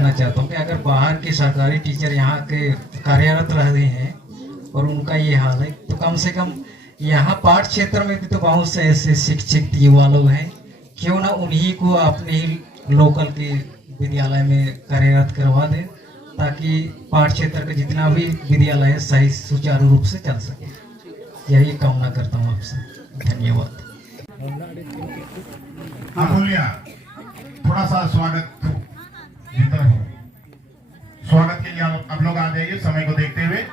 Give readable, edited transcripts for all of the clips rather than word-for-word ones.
करना चाहता हूँ कि अगर बाहर के सरकारी टीचर यहाँ के कार्यरत रह रहे हैं और उनका ये हाल है, तो कम से कम यहाँ पाठ क्षेत्र में भी तो बहुत से ऐसे शिक्षित युवा लोग हैं, क्यों ना उन्हीं को अपने ही लोकल के विद्यालय में कार्यरत करवा दें, ताकि पाठ क्षेत्र का जितना भी विद्यालय है सही सुचारू रूप से चल सके। यही कामना करता हूँ आपसे। धन्यवाद। थोड़ा सा स्वागत के लिए आप लोग आ जाइए समय को देखते हुए।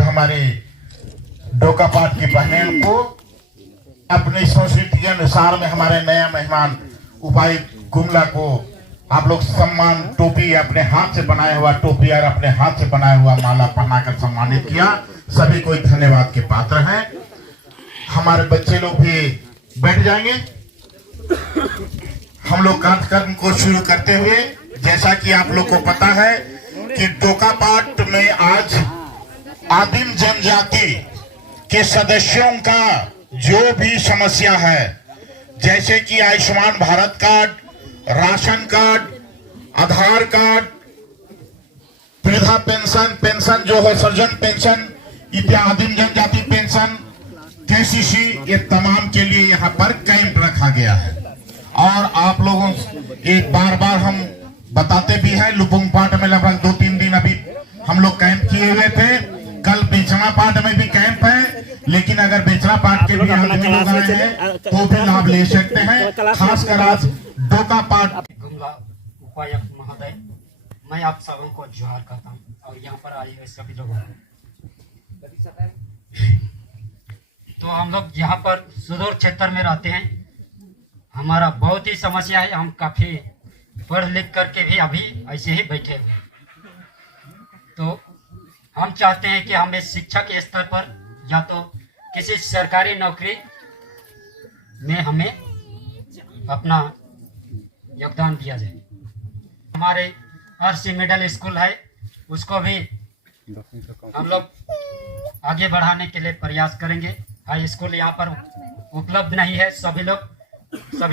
हमारे डोका पाठ की बहनें को अपनी संस्कृति के अनुसार में हमारे नया मेहमान उपायुक्त गुमला को आप लोग सम्मान टोपी अपने हाथ से बनाया हुआ टोपी और अपने हाथ से बनाया हुआ माला पहनाकर सम्मानित किया। सभी कोई धन्यवाद के पात्र हैं। हमारे बच्चे लोग भी बैठ जाएंगे। हम लोग कार्यक्रम को शुरू करते हुए, जैसा कि आप लोग को पता है कि डोका पाठ में आज आदिम जनजाति के सदस्यों का जो भी समस्या है, जैसे कि Ayushman Bharat card, ration card, Aadhaar card, वृद्धा पेंशन, पेंशन जो है सर्जन पेंशन इत्यादि, आदिम जनजाति पेंशन, केसीसी, ये तमाम के लिए यहाँ पर कैंप रखा गया है। और आप लोगों एक बार हम बताते भी हैं, लुपुंग पाठ में लगभग 2-3 दिन अभी हम लोग कैंप किए हुए थे। कल बेचना पाठ में भी कैंप है, लेकिन अगर बेचना पाठ के भी आदमी लोग आए हैं तो भी लाभ ले सकते हैं। खासकर आज डोका पाठ। गुमला उपायुक्त महोदय, मैं आप सबों को जोहार करता हूँ और यहाँ पर आए हुए सभी लोगों को। तो हम लोग यहाँ पर सुदूर क्षेत्र में रहते हैं, हमारा बहुत ही समस्या है। हम काफी पढ़ लिख करके भी अभी ऐसे ही बैठे हुए हैं। तो हम चाहते हैं कि हम इस शिक्षा के स्तर पर या तो किसी सरकारी नौकरी में हमें अपना योगदान दिया जाए। हमारे आरसी मिडिल स्कूल है, उसको भी हम लोग आगे बढ़ाने के लिए प्रयास करेंगे। हाई स्कूल यहाँ पर उपलब्ध नहीं है, सभी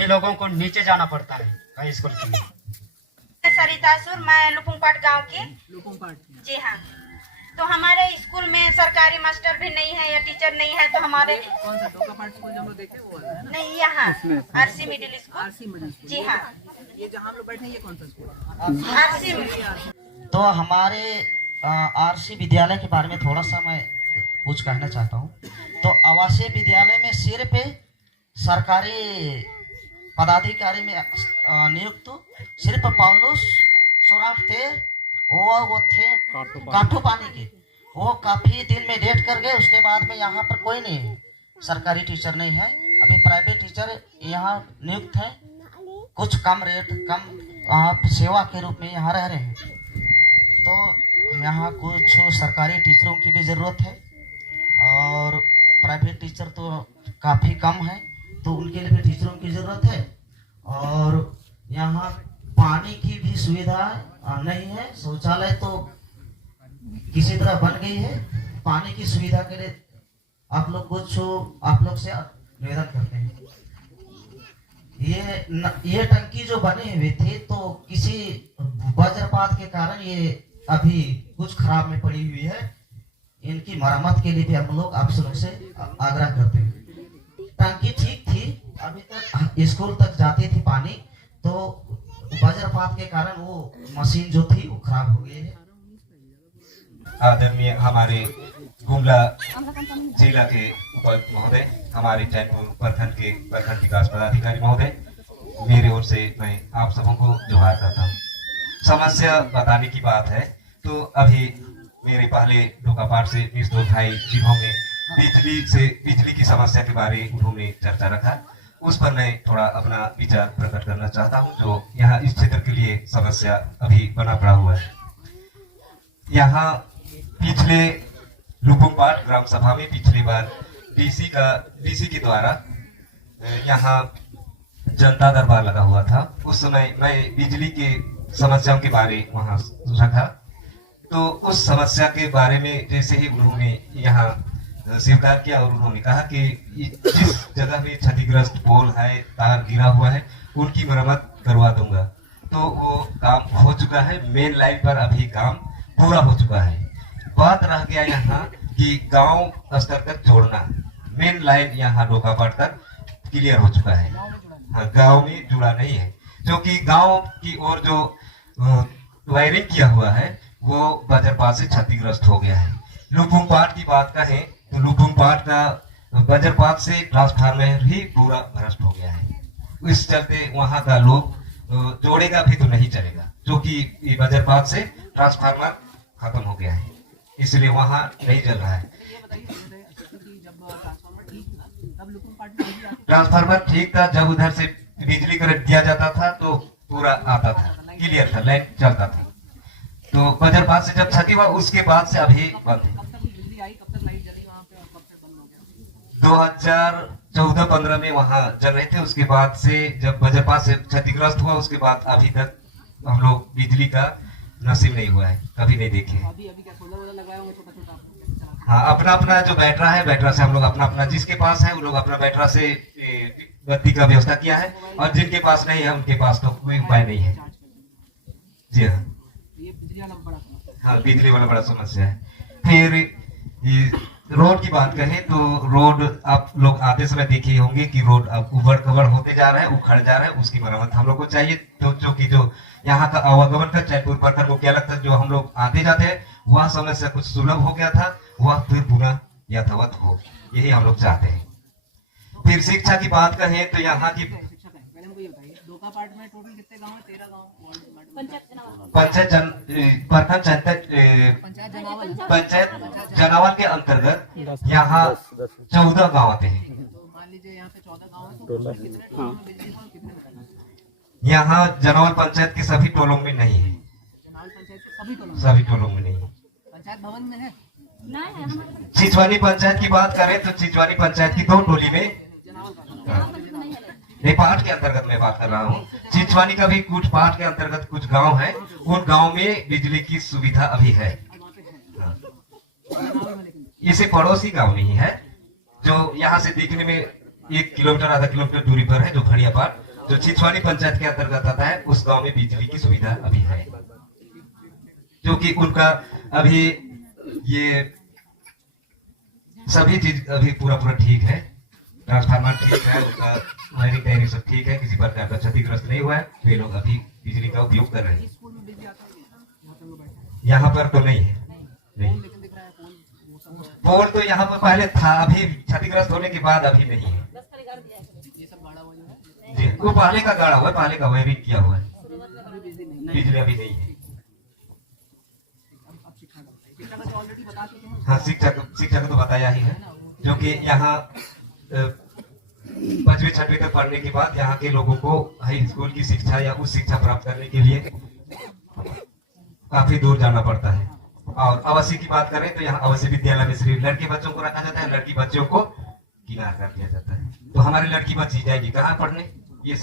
लोगों को नीचे जाना पड़ता है हाई स्कूल के लिए। सरितासुर, मैं लुपुंगपाट गांव की। जी हाँ, तो हमारे स्कूल में सरकारी मास्टर भी नहीं है या टीचर नहीं है, तो हमारे कौन सा टोकापाट स्कूल जो हम लोग देखे वो है? नहीं, यहाँ आरसी मिडिल स्कूल। जी हाँ, ये जहाँ हम लोग बैठे हैं ये कौन सा स्कूल है? आरसी। तो हमारे आरसी विद्यालय के बारे में थोड़ा सा मैं कुछ कहना चाहता हूँ। तो आवासीय विद्यालय में सिर्फ सरकारी पदाधिकारी में नियुक्त सिर्फ पौलुस सोराफ थे, वो थे काठू पानी के। वो काफी दिन में डेट कर गए, उसके बाद में यहाँ पर कोई नहीं है, सरकारी टीचर नहीं है। अभी प्राइवेट टीचर यहाँ नियुक्त है, कुछ कम रेट कम सेवा के रूप में यहाँ रह रहे हैं। तो यहाँ कुछ सरकारी टीचरों की भी ज़रूरत है और प्राइवेट टीचर तो काफ़ी कम है, तो उनके लिए भी टीचरों की ज़रूरत है। और यहाँ पानी की भी सुविधा नहीं है, शौचालय तो किसी तरह बन गई है। पानी की सुविधा के लिए आप लोग से निवेदन करते हैं। ये टंकी जो बनी हुई थी तो किसी वज्रपात के कारण ये अभी कुछ खराब में पड़ी हुई है। इनकी मरम्मत के लिए भी हम लोग आप लोग से आग्रह करते हैं। टंकी ठीक थी, अभी तक स्कूल तक जाती थी पानी, तो वज्रपात के कारण वो मशीन जो थी वो खराब हो गई है। आदरणीय हमारे गुमला जिला के उपायुक्त महोदय, हमारे चैनपुर प्रखंड विकास पदाधिकारी महोदय, मेरी ओर से मैं आप सबों को जोहार करता हूँ। समस्या बताने की बात है तो अभी मेरे पहले लोकापाट से मिस दो भाई जिन्होंने बिजली की समस्या के बारे उन्होंने चर्चा रखा, उस पर मैं थोड़ा अपना विचार प्रकट करना चाहता हूं, जो यहाँ इस क्षेत्र के लिए समस्या अभी बना पड़ा हुआ है। यहाँ पिछले लुपुंगपाट ग्राम सभा में पिछली बार डीसी के द्वारा यहाँ जनता दरबार लगा हुआ था। उस समय मैं बिजली के समस्याओं के बारे वहाँ रखा, तो उस समस्या के बारे में जैसे ही उन्होंने यहाँ स्वीकार किया और उन्होंने कहा कि जिस जगह में क्षतिग्रस्त पोल है, तार गिरा हुआ है, उनकी मरम्मत करवा दूंगा। तो वो काम हो चुका है, मेन लाइन पर अभी काम पूरा हो चुका है। बात रह गया यहाँ कि गांव स्तर तक जोड़ना, मेन लाइन यहाँ लोकापाट तक क्लियर हो चुका है। हाँ, गांव में जुड़ा नहीं है, क्योंकि गांव की ओर जो वायरिंग किया हुआ है वो वज्रपात से क्षतिग्रस्त हो गया है। लुपुंगपाट की बात कहें तो लुपुंगपाट का वज्रपात से ट्रांसफार्मर ही पूरा भ्रष्ट हो गया है। इस चलते वहां का लोग जोड़ेगा भी तो नहीं चलेगा, क्योंकि वज्रपात से ट्रांसफार्मर खत्म हो गया है, इसलिए वहां नहीं चल रहा है। ट्रांसफार्मर ठीक था, जब उधर से बिजली करंट दिया जाता था तो पूरा आता था, क्लियर था, लाइन चलता था। तो वज्रपात से जब क्षति हुआ उसके बाद से अभी बंद है। 2014-15 में वहां जल रहे थे, उसके बाद से जब वज्रपात से क्षतिग्रस्त हुआ उसके बाद अभी तक हम लोग बिजली का नसीब नहीं हुआ है, कभी नहीं देखे। हाँ, अपना अपना जो बैटरा है, बैटरा से हम लोग अपना जिसके पास है वो लोग अपना बैटरा से बत्ती का व्यवस्था किया है, और जिनके पास नहीं है उनके पास तो कोई उपाय नहीं है। जी हाँ, हाँ, बिजली वाला बड़ा समस्या है। फिर ये रोड की बात करें तो रोड आप लोग आते समय देखे होंगे कि रोड अब उबड़ खबड़ होते जा रहा है, उखड़ जा रहा है, उसकी मरम्मत हम लोग को चाहिए। तो जो यहाँ का आवागमन का चैनपुर प्रखंड को क्या लगता है, जो हम लोग आते जाते हैं वह समस्या कुछ सुलभ हो गया था, वह फिर पुनः यथावत हो, यही हम लोग चाहते हैं। फिर शिक्षा की बात करें तो यहाँ की पंचायत जनावर के अंतर्गत यहाँ 14 गांव आते हैं। मान लीजिए यहाँ पे 14 गाँव है तो कितने टोलों में बिजली है और कितने में नहीं है? यहाँ जनावर पंचायत के सभी टोलों में नहीं है, जनावर पंचायत के सभी टोलों में नहीं है। पंचायत भवन में है? चिचवानी पंचायत की बात करें तो चिचवानी पंचायत की 2 टोली में पाठ के अंतर्गत मैं बात कर रहा हूँ। चिचवानी का भी कुछ पाठ के अंतर्गत कुछ गांव है, उन गांव में बिजली की सुविधा अभी है। इसे पड़ोसी गांव नहीं है, जो यहाँ से देखने में 1 किलोमीटर आधा किलोमीटर दूरी पर है, जो खड़िया पाठ जो चिचवानी पंचायत के अंतर्गत आता है, उस गांव में बिजली की सुविधा अभी है, क्योंकि उनका अभी ये सभी चीज अभी पूरा ठीक है। ट्रांसफार्मर ठीक है, उनका वायरिंग सब ठीक है, किसी प्रकार का क्षतिग्रस्त नहीं हुआ है। वे लोग अभी बिजली का उपयोग कर रहे हैं। यहाँ पर तो नहीं है, नहीं पोल तो यहाँ पर पहले था, अभी क्षतिग्रस्त होने के बाद अभी नहीं है जी। वो पहले का गाड़ा हुआ है, पहले का वायरिंग किया हुआ है, बिजली अभी नहीं है। हाँ, शिक्षा का तो बताया ही है, जो कि यहाँ 5वीं 6वीं तक पढ़ने के बाद यहाँ के लोगों को हाई स्कूल की शिक्षा या उच्च शिक्षा प्राप्त करने के लिए काफी दूर जाना पड़ता है। और आवासीय की बात करें तो यहाँ आवासीय विद्यालय में सिर्फ लड़के बच्चों को रखा जाता है, लड़की बच्चों को किनार कर दिया जाता है। तो हमारी लड़की बच्ची जाएगी कहाँ पढ़ने, ये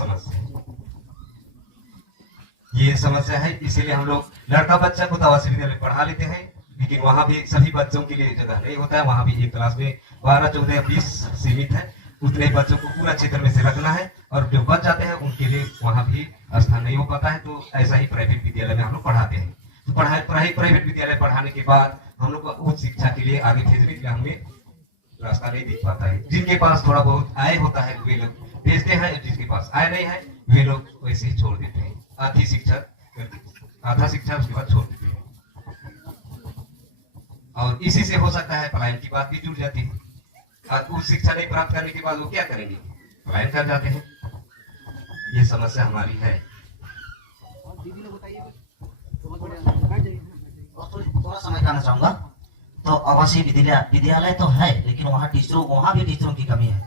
समस्या है। इसीलिए हम लोग लड़का बच्चा को तो आवासीय विद्यालय पढ़ा लेते हैं, लेकिन वहाँ भी सभी बच्चों के लिए जगह नहीं होता है। वहाँ भी एक क्लास में 12, 14 या 20 सीमित है। उतने बच्चों को पूरा क्षेत्र में से रखना है, और जो बच जाते हैं उनके लिए वहाँ भी स्थान नहीं हो पाता है। तो ऐसा ही प्राइवेट विद्यालय में हम लोग पढ़ाते हैं। तो प्राइवेट विद्यालय पढ़ाने के बाद हम लोग को उच्च शिक्षा के लिए आगे भेजने के लिए हमें रास्ता नहीं दिख पाता है। जिनके पास थोड़ा बहुत आय होता है वे लोग भेजते हैं, जिसके पास आय नहीं है वे लोग वैसे ही छोड़ देते हैं। आधा शिक्षा उसके बाद छोड़ देते हैं, और इसी से हो सकता है पलायन की बात भी जुड़ जाती है। उच्च शिक्षा नहीं प्राप्त करने के बाद वो क्या करेंगे, पलायन कर जाते हैं। ये समस्या हमारी है। थोड़ा समय कहना चाहूंगा। तो आवासीय विद्यालय तो है, लेकिन वहाँ भी टीचरों की कमी है।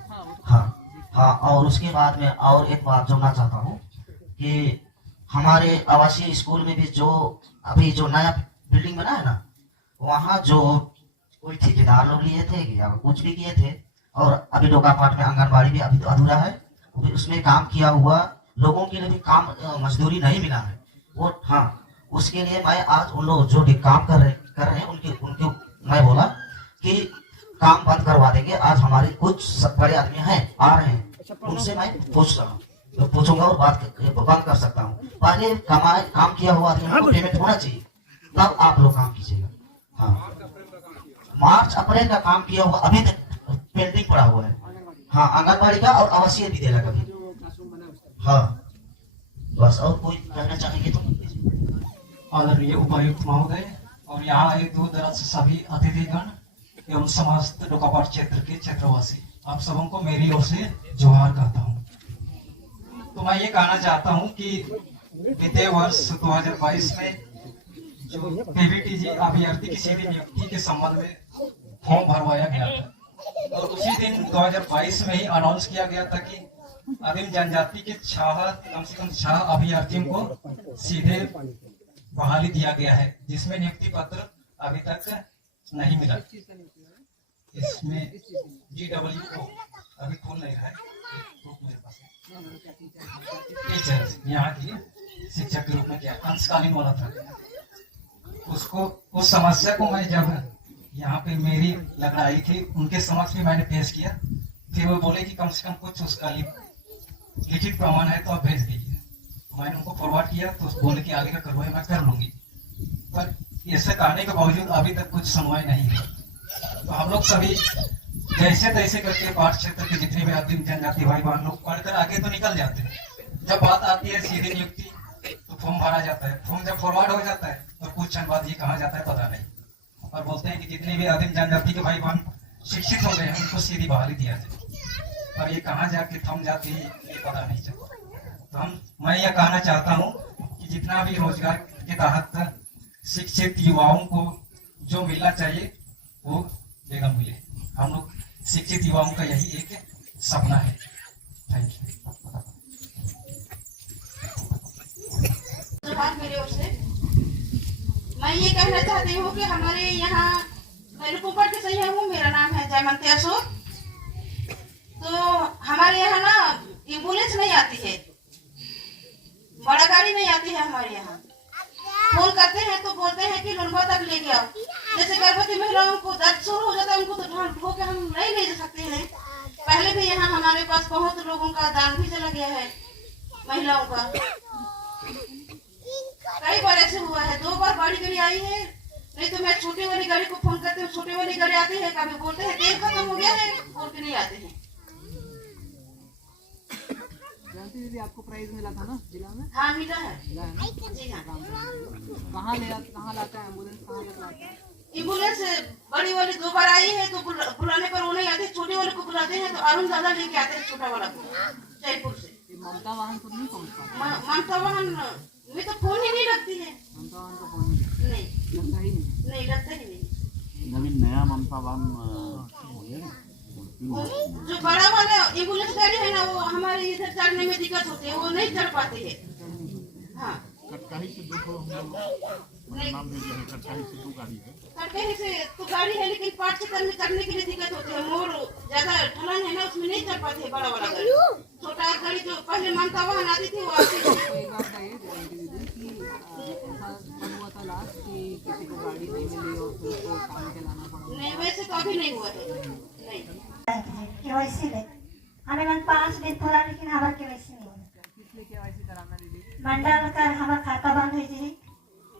हाँ, और उसके बाद में और एक बात जोड़ना चाहता हूँ कि हमारे आवासीय स्कूल में भी जो अभी जो नया बिल्डिंग बना है ना, वहाँ जो कोई ठेकेदार लोग लिए थे या कुछ भी किए थे, और अभी डोकापाट में आंगनबाड़ी भी अभी तो अधूरा है, उसमें काम किया हुआ लोगों के लिए भी काम मजदूरी नहीं मिला है वो। हाँ, उसके लिए मैं आज उन लोग जो भी काम कर रहे हैं उनके मैं बोला कि काम बंद करवा देंगे। आज हमारे कुछ बड़े आदमी हैं, आ रहे हैं, उनसे मैं पूछूंगा और बात बंद कर सकता हूँ। पहले काम किया हुआ आदमी को पेमेंट होना चाहिए, तब आप लोग काम कीजिएगा। हाँ, मार्च अप्रैल का काम किया हुआ अभी तक पेंडिंग पड़ा हुआ है। हाँ, आंगनबाड़ी का और आवासीय विद्यालय का भी। हाँ, बस और कोई कहना चाहेंगे तो। आदरणीय उपायुक्त महोदय और यहाँ आए दूर दराज से सभी अतिथिगण एवं समस्त डोकापाट क्षेत्र के क्षेत्रवासी, आप सबों को मेरी ओर से जोहार कहता हूँ। तो मैं ये कहना चाहता हूँ कि बीते वर्ष 2022 में जो पीवीटीजी अभ्यर्थी की सीधी नियुक्ति के संबंध में फॉर्म भरवाया गया था, और उसी दिन 2022 में ही अनाउंस किया गया था कि आदिम जनजाति के कम से कम 6 अभ्यर्थियों को सीधे बहाली दिया गया है, जिसमें नियुक्ति पत्र अभी तक नहीं मिला। इसमें GWO अभी खोल नहीं रहा है, तो मेरे पास टीचर यहाँ की शिक्षक के रूप में क्या अंशकालीन वाला था, उसको उस समस्या को मैं जब यहाँ पे मेरी लड़ाई थी उनके समक्ष भी मैंने पेश किया। फिर वो बोले कि कम से कम कुछ उसका लिखित प्रमाण है तो आप भेज दीजिए। मैंने उनको फॉरवर्ड किया तो बोले कि आगे का कार्रवाई मैं कर लूंगी, पर ऐसे कहने के बावजूद अभी तक कुछ सुनवाई नहीं है। तो हम लोग सभी जैसे तैसे करके पाठ क्षेत्र के जितने भी आदिम जनजाति भाई बहन लोग पढ़कर आगे तो निकल जाते हैं। जब बात आती है सीधी नियुक्ति तो फॉर्म भरा जाता है, फॉर्म जब फॉरवर्ड हो जाता है तो कुछ क्षण बाद ये कहाँ जाता है पता नहीं, और बोलते हैं कि जितने भी आदिम जनजाति के भाई बहन शिक्षित हो गए हैं उनको सीधी बहाली दिया जाए, और ये कहाँ जाके थम जाती है ये पता नहीं चलता। तो मैं यह कहना चाहता हूँ कि जितना भी रोजगार के तहत शिक्षित युवाओं को जो मिलना चाहिए वो बेगम मिले। हम लोग शिक्षित युवाओं का यही एक सपना है। Thank you. मेरे ओर से मैं ये कहना चाहती हूँ कि हमारे यहाँ मैं लुपुंपाट की सही हूँ। मेरा नाम है जयमंती अशोक। तो हमारे यहाँ ना एम्बुलेंस नहीं आती है, बड़ा गाड़ी नहीं आती है हमारे यहाँ। फोन करते हैं तो बोलते हैं कि लुनबा तक ले गया। जैसे गर्भवती महिलाओं को दर्द शुरू हो जाता है, उनको तो ढो के हम नहीं ले जा सकते हैं। पहले भी यहाँ हमारे पास बहुत लोगों का दान भी चला गया है, महिलाओं का। कई बार ऐसे हुआ है, 2 बार बड़ी गाड़ी आई है, नहीं तो मैं छोटी वाली गाड़ी को फोन करते हूँ, छोटी वाली गाड़ी आती है। कभी बोलते हैं तेल खत्म हो गया है, बोल के नहीं आते हैं। जानती दीदी आपको प्राइज मिला था ना जिला में? हाँ मिला है। मिला है ना? जी हाँ। कहाँ लाता है एम्बुलेंस, कहाँ तक लाता है? एम्बुलेंस बड़ी वाली 2 बार आई है तो बुलाने पर वो नहीं आती। छोटी वाले को बुलाते हैं तो अरुण दादा लेके आते हैं, छोटा वाला को जयपुर से। ये ममता वाहन तो नहीं पहुँच पाता? ममता वाहन में तो फोन ही नहीं लगती है। ममता वाहन का फोन नहीं लगता ही नहीं लगता ही नहीं। नवीन नया ममता वाहन हो गया ना, जो बड़ा वाला एम्बुलेंस गाड़ी है ना, वो हमारे इधर चढ़ने में दिक्कत होती है, वो नहीं चढ़ पाती है। हाँ कटकाही से 2 ठो हम लोग नाम दे दिया है, कटकाही से 2 गाड़ी है। कहीं से तो गाड़ी है, लेकिन पार्ट से करने के लिए दिक्कत होती है। मोड़ ज्यादा ढलान है ना, उसमें नहीं चढ़ पाती है बड़ा वाला गाड़ी। छोटा गाड़ी जो पहले ममता वाहन आती थी वो आती है। तो एक बात है जयंती दीदी कि ऐसा कब हुआ था लास्ट कि किसी को गाड़ी नहीं मिली और फिर उसको टांग के लाना पड़ा? नहीं, वैसे तो अभी नहीं हुआ है। नहीं केवाईसी ले हमें मन 5 दिन पूरा, लेकिन हमार केवाईसी नहीं होना। किस लिए केवाईसी कराना दीदी? मंडल का हमार खाता बंद है जी,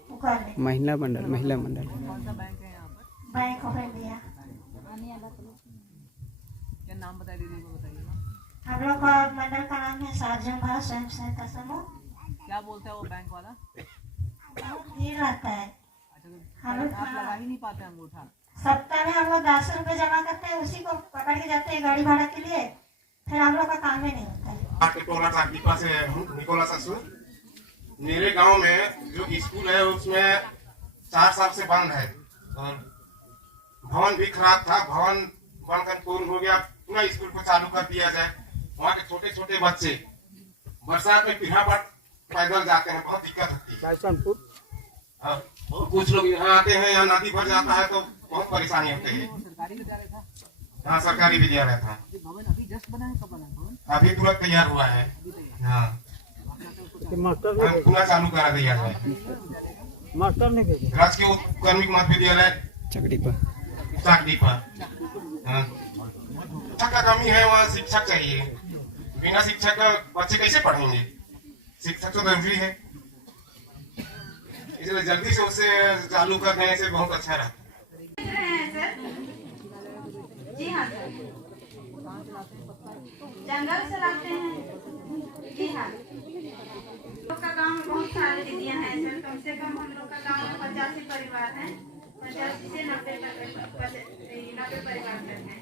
वो कर ले। महिला मंडल कौन सा बैंक है यहाँ पर? Bank of India. क्या नाम बताइए दीदी को, बताइए ना। हम लोग का मंडल का नाम है सार्वजनिक भारत स्वयं सहायता समूह। क्या बोलता है वो बैंक वाला? बहुत भीड़ रहता है। अच्छा तो हम लोग आप लगा ही नहीं पाते अंगूठा? सप्ताह में हम लोग 10 रुपए जमा करते हैं, उसी को पकड़ के जाते हैं गाड़ी भाड़ा के लिए, फिर हम लोग का काम ही नहीं होता है। टोला चाकदीपा से हूँ, निकोला ससुर। मेरे गांव में जो स्कूल है उसमें 4 साल से बंद है और भवन भी खराब था। भवन बनकर पूर्ण हो गया, पूरा स्कूल को चालू कर दिया जाए। वहाँ के छोटे छोटे बच्चे बरसात में पीढ़ा पर पैदल जाते हैं, बहुत दिक्कत होती है। और कुछ लोग यहाँ आते हैं, यहाँ नदी भर जाता है तो बहुत परेशानी होती है। सरकारी विद्यालय था? हाँ सरकारी विद्यालय था। भवन अभी जस्ट बना है? कब बना भवन? अभी तुरंत तैयार हुआ है। हाँ पूरा चालू करा दिया है। मास्टर ने राजकीय कार्मिक मध्य विद्यालय चाकदीपा। शिक्षक का कमी है, वहाँ शिक्षक चाहिए। बिना शिक्षक का बच्चे कैसे पढ़ेंगे? शिक्षक तो जरूरी है, इसलिए जल्दी से उसे चालू कर देने से बहुत अच्छा रहता है। जी हाँ सर, जंगल से लाते हैं। जी हाँ, लोग का गांव में बहुत सारे दीदियां हैं सर। कम से कम हम लोग का गांव में 85 परिवार हैं। 85 से 90 परिवार तक हैं।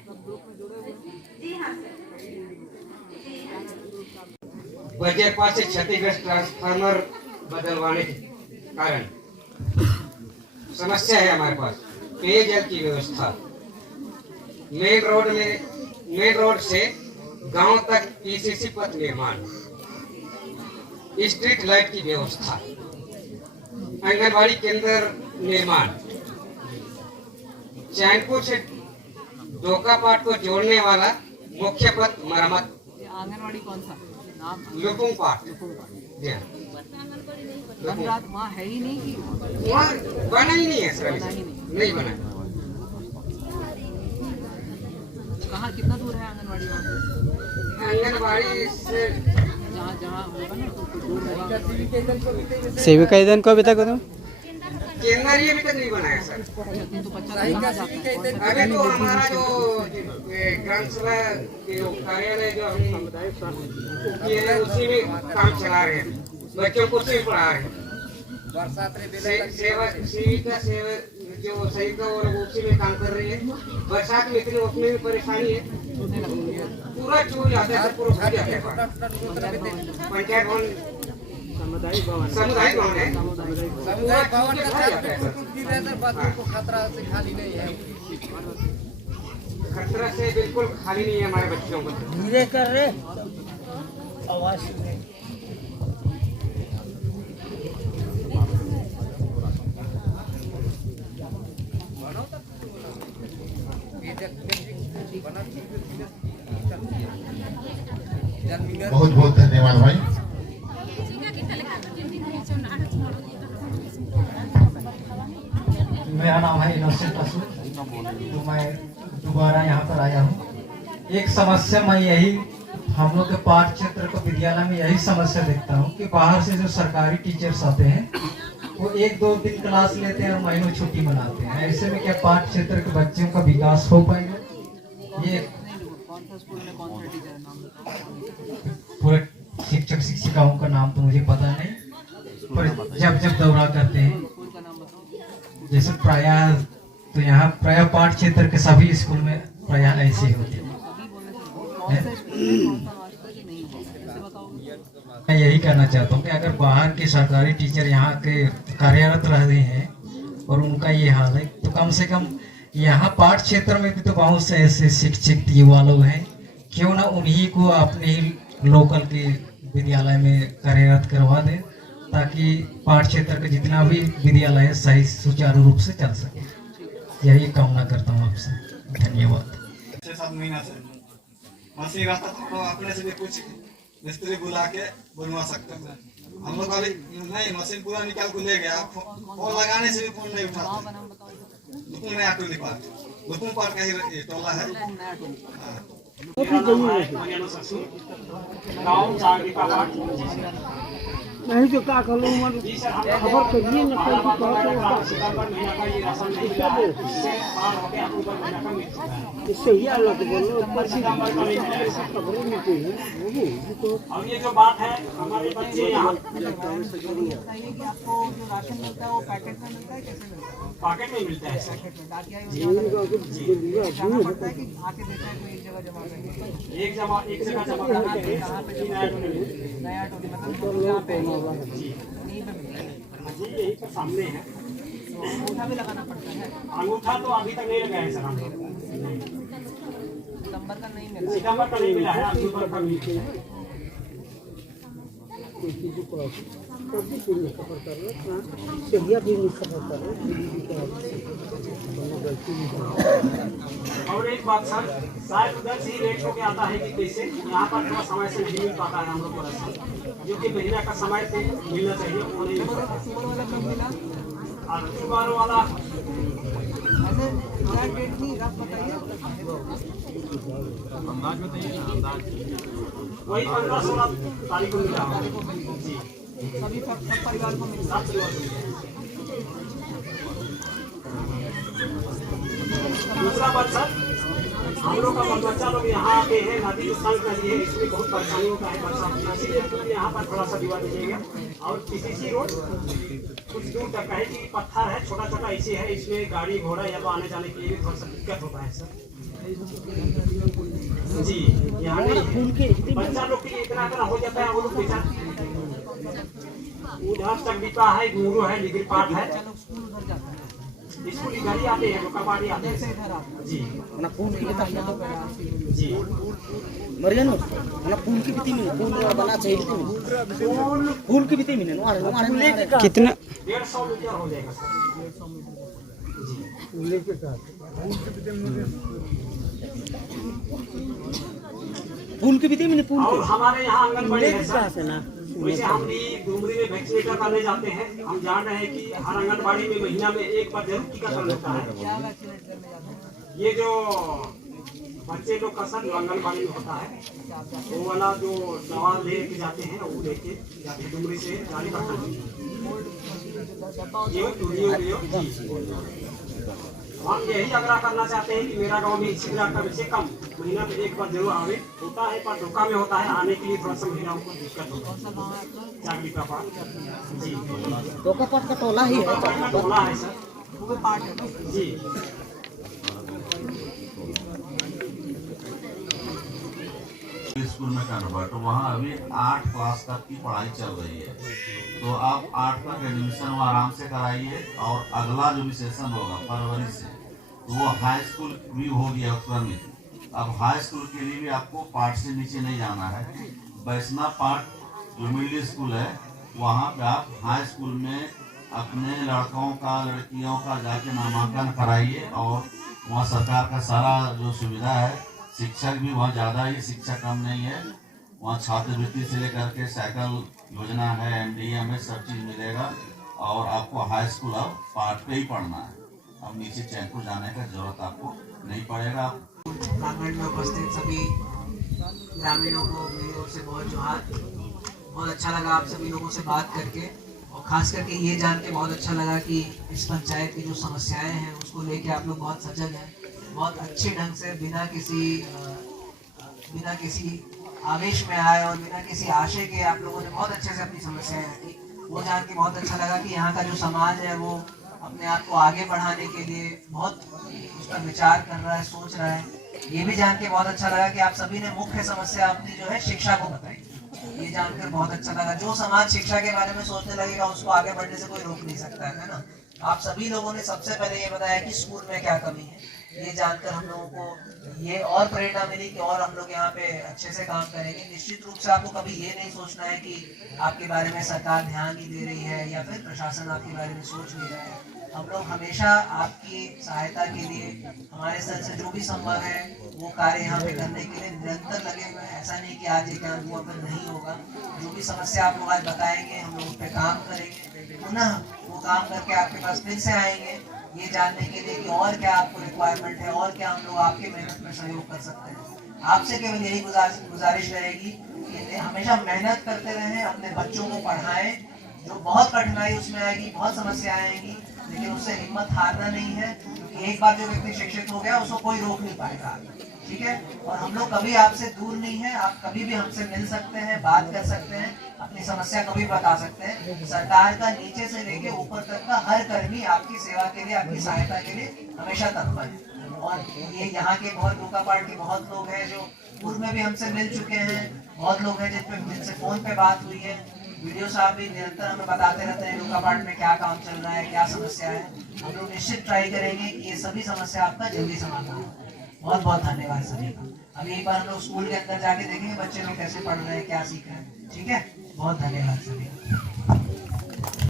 जी हाँ सर, जी हाँ। वज्रपात से क्षतिग्रस्त ट्रांसफार्मर बदलवाने के कारण समस्या है हमारे पास। पेयजल की व्यवस्था, मेन रोड से गांव तक पीसीसी पथ निर्माण, स्ट्रीट लाइट की व्यवस्था, आंगनबाड़ी केंद्र निर्माण, चैनपुर से डोकापाट को जोड़ने वाला मुख्य पथ मरम्मत। आंगनवाड़ी कौन सा नाम? लुपुंपाट। वहाँ है ही नहीं कि वहाँ बना ही नहीं है सर, नहीं बना। कहाँ कितना दूर है आंगनवाड़ी वहाँ से? आंगनबाड़ी से जहाँ जहाँ होगा ना तो दूर होगा। सेविका ईदन को अभी तक केंद्र ही अभी तक नहीं बनाया सर। तो बच्चा कहाँ जाता है? अभी तो हमारा जो ग्राम सभा कार्यालय जो हम सामुदायिक स्वास्थ्य उसी में काम चला रहे हैं, बच्चों को उसी में पढ़ा रहे हैं। सेविका जो सेविका और उसी में काम कर रही है। बरसात में इतनी उसमें भी परेशानी है, पूरा चूर जाता है, पूरा भर जाता है। पंचायत भवन सामुदायिक भवन है, सामुदायिक भवन खतरा से खाली नहीं है। खतरा से बिल्कुल खाली नहीं है हमारे बच्चों को। धीरे कर रहे आवाज बहुत बहुत धन्यवाद भाई। मेरा नाम है इनोसेंट असू, तो मैं दोबारा यहाँ पर आया हूँ। एक समस्या मैं यही हम लोग के पाठ क्षेत्र को विद्यालय में यही समस्या देखता हूँ कि बाहर से जो सरकारी टीचर्स आते हैं वो 1-2 दिन क्लास लेते हैं और महीनों छुट्टी मनाते हैं। ऐसे में क्या पाठ क्षेत्र के बच्चों का विकास हो पाएगा? ये पूरे शिक्षक शिक्षिकाओं का नाम तो मुझे पता नहीं, पर जब दौरा करते हैं जैसे प्रायः, तो यहाँ प्रायः पाठ क्षेत्र के सभी स्कूल में प्रायः ऐसे होते हैं। मैं यही कहना चाहता हूँ कि अगर बाहर के सरकारी टीचर यहाँ के कार्यरत रह रहे हैं और उनका ये हाल है, तो कम से कम यहाँ पाठ क्षेत्र में भी तो बहुत से ऐसे शिक्षित युवा लोग हैं, क्यों ना उन्हीं को अपने ही लोकल के विद्यालय में कार्यरत करवा दें, ताकि पाठ क्षेत्र का जितना भी विद्यालय है सही सुचारू रूप से चल सके। यही कामना करता हूँ आपसे। धन्यवाद। 6-7 महीना से मशीन रहता तो अपने से भी कुछ मिस्त्री बुला के बनवा सकते थे। हम लोग अभी नहीं, मशीन पूरा निकाल को ले गया, फोन लगाने से भी फोन नहीं उठाता। दुकुम नया टोली पार्ट, दुकुम पार्ट का ही टोला है। नहीं तो क्या करूँ, खबर करिए न इससे ही अलग बोलो, खबर नहीं है। और ये जो बात है हमारे बच्चे यहाँ आपको जो राशन मिलता है वो पैकेट में मिलता है, कैसे मिलता है? पॉकेट में मिलता है सर। डाकिया जाना पड़ता है कि आके देता है, कोई एक जगह जमा करके? एक जगह जमा करना है। नया टोली मतलब यहाँ पे यहीं पे मिलता है जी, यही तो सामने है। तो अंगूठा भी लगाना पड़ता है? अंगूठा तो अभी तक नहीं लगाया है सर हम लोग। सितंबर का नहीं मिला, सितंबर का नहीं मिला है, अक्टूबर का मिला है। और एक बात सर, शायद उधर से ही लेट होके आता है कि कैसे यहाँ पर थोड़ा समय से नहीं मिल पाता है हम लोग को राशन, जो कि महीना का समय पे मिलना चाहिए वो नहीं मिल पाता। और अक्टूबर वाला ऐसे एग्जैक्ट डेट नहीं, रफ बताइए। अंदाज बताइए ना, अंदाज वही 15-16 तारीख को मिला जी। सभी सब परिवार को मिलता है। दूसरा बात सर, हम लोग का बच्चा लोग यहाँ आते हैं, नदी जो संग नदी है इसमें बहुत परेशानी होता है बरसात, इसीलिए यहाँ पर थोड़ा सा दिवा दीजिएगा। और पीसीसी रोड कुछ दूर तक है कि पत्थर है, छोटा छोटा ऐसे है, इसमें गाड़ी घोड़ा या तो आने जाने के लिए थोड़ा सा दिक्कत होता है सर जी। यहाँ बच्चा लोग के लिए इतना हो जाता है, वो लोग बेचारे उधर तक डिपा है, गुरु है, लिगिर पार्ट है, स्कूल इधर ही आते हैं, लोकाबाड़ी आते हैं जी। ना फूल की बता जी मरियन ना फूल की बिती में फूल बना चाहिए फूल की बिती में कितना 150 मीटर हो जाएगा सर। 150 मीटर लेके का फूल की बिती में फूल। और हमारे यहाँ आंगनबाड़ी है सर, वैसे हम भी डुमरी में वैक्सीनेटर करने जाते हैं। हम जान रहे हैं कि हर आंगनबाड़ी में महीना में एक बार जरूर टीकाकरण होता है। ये जो बच्चे लोग का सर आंगनबाड़ी में होता है, वो वाला जो दवा लेके जाते हैं वो लेके जाते डुमरी से गाड़ी पड़ता है। हम यही आग्रह करना चाहते हैं कि मेरा गांव में इसी कम से कम महीना में एक बार जरूर आवे। होता है पर धोखा में होता है, आने के लिए थोड़ा सा महिलाओं को दिक्कत होता है। चाकरी का पाठ जी, धोखा पाठ का टोला ही है, टोला है सर, वो पाठ है जी। स्कूल में कन्वर्ट, वहाँ अभी 8 क्लास तक की पढ़ाई चल रही है, तो आप 8 तक एडमिशन आराम से कराइए। और अगला जो भी सेशन होगा फरवरी से, तो वो हाई स्कूल भी हो गया क्रमित। अब हाई स्कूल के लिए भी आपको पार्ट से नीचे नहीं जाना है। वैष्णव पार्ट जो मिडिल स्कूल है, वहाँ पे आप हाई स्कूल में अपने लड़कों का लड़कियों का जाके नामांकन कराइए और वहाँ सरकार का सारा जो सुविधा है, शिक्षक भी वहाँ ज़्यादा ही, शिक्षक कम नहीं है। वहाँ छात्रवृत्ति से लेकर के साइकिल योजना है, MDM है, सब चीज़ मिलेगा। और आपको हाई स्कूल अब पार्ट पे ही पढ़ना है, अब नीचे चैनपुर जाने का जरूरत आपको नहीं पड़ेगा। प्रांगण में उपस्थित सभी ग्रामीणों को मेरी ओर से बहुत जोहार। बहुत अच्छा लगा आप सभी लोगों से बात करके, और खास करके ये जान के बहुत अच्छा लगा कि इस पंचायत की जो समस्याएं हैं उसको लेके आप लोग बहुत सजग हैं। बहुत अच्छे ढंग से बिना किसी आवेश में आए और बिना किसी आशय के आप लोगों ने बहुत अच्छे से अपनी समस्याएं रखी। वो जान के बहुत अच्छा लगा कि यहाँ का जो समाज है वो अपने आप को आगे बढ़ाने के लिए बहुत उस पर विचार कर रहा है, सोच रहा है। ये भी जान के बहुत अच्छा लगा कि आप सभी ने मुख्य समस्या अपनी जो है शिक्षा को बताई। ये जानकर बहुत अच्छा लगा। जो समाज शिक्षा के बारे में सोचने लगेगा उसको आगे बढ़ने से कोई रोक नहीं सकता है ना। आप सभी लोगों ने सबसे पहले ये बताया कि स्कूल में क्या कमी है। ये जानकर हम लोगों को ये और प्रेरणा मिली कि और हम लोग यहाँ पे अच्छे से काम करेंगे। निश्चित रूप से आपको कभी ये नहीं सोचना है कि आपके बारे में सरकार ध्यान नहीं दे रही है या फिर प्रशासन आपके बारे में सोच नहीं रहा है। हम लोग हमेशा आपकी सहायता के लिए हमारे स्तर से जो भी संभव है वो कार्य यहाँ पे करने के लिए निरंतर लगे हुए हैं। ऐसा नहीं कि आज ये काम हुआ फिर नहीं होगा। जो भी समस्या आप लोग आज बताएंगे हम लोग उस पर काम करेंगे, पुनः वो काम करके आपके पास फिर से आएंगे ये जानने के लिए कि और क्या आपको रिक्वायरमेंट है और क्या हम लोग आपके मेहनत में सहयोग कर सकते हैं। आपसे केवल यही गुजारिश रहेगी कि हमेशा मेहनत करते रहें, अपने बच्चों को पढ़ाएं। जो बहुत कठिनाई उसमें आएगी, बहुत समस्याएं आएंगी, लेकिन उससे हिम्मत हारना नहीं है, क्योंकि एक बार जो व्यक्ति शिक्षित हो गया उसको कोई रोक नहीं पाएगा। ठीक है, और हम लोग कभी आपसे दूर नहीं है। आप कभी भी हमसे मिल सकते हैं, बात कर सकते हैं, अपनी समस्या कभी बता सकते हैं। सरकार का नीचे से लेके ऊपर तक का हर कर्मी आपकी सेवा के लिए, आपकी सहायता के लिए हमेशा तत्पर है। और ये यहाँ के बहुत डोका पार्ट के बहुत लोग हैं जो पूर्व में भी हमसे मिल चुके हैं। बहुत लोग हैं जिनसे फोन पे बात हुई है। वीडियो साहब भी निरंतर हमें बताते रहते हैं डोका पार्ट में क्या काम चल रहा है, क्या समस्या है। हम लोग निश्चित ट्राई करेंगे कि ये सभी समस्या आपका जल्दी समाधान हो। बहुत बहुत धन्यवाद सभी का। अभी एक बार हम लोग स्कूल के अंदर जाके देखेंगे बच्चे लोग कैसे पढ़ रहे हैं, क्या सीख रहे हैं। ठीक है, बहुत धन्यवाद सभी का।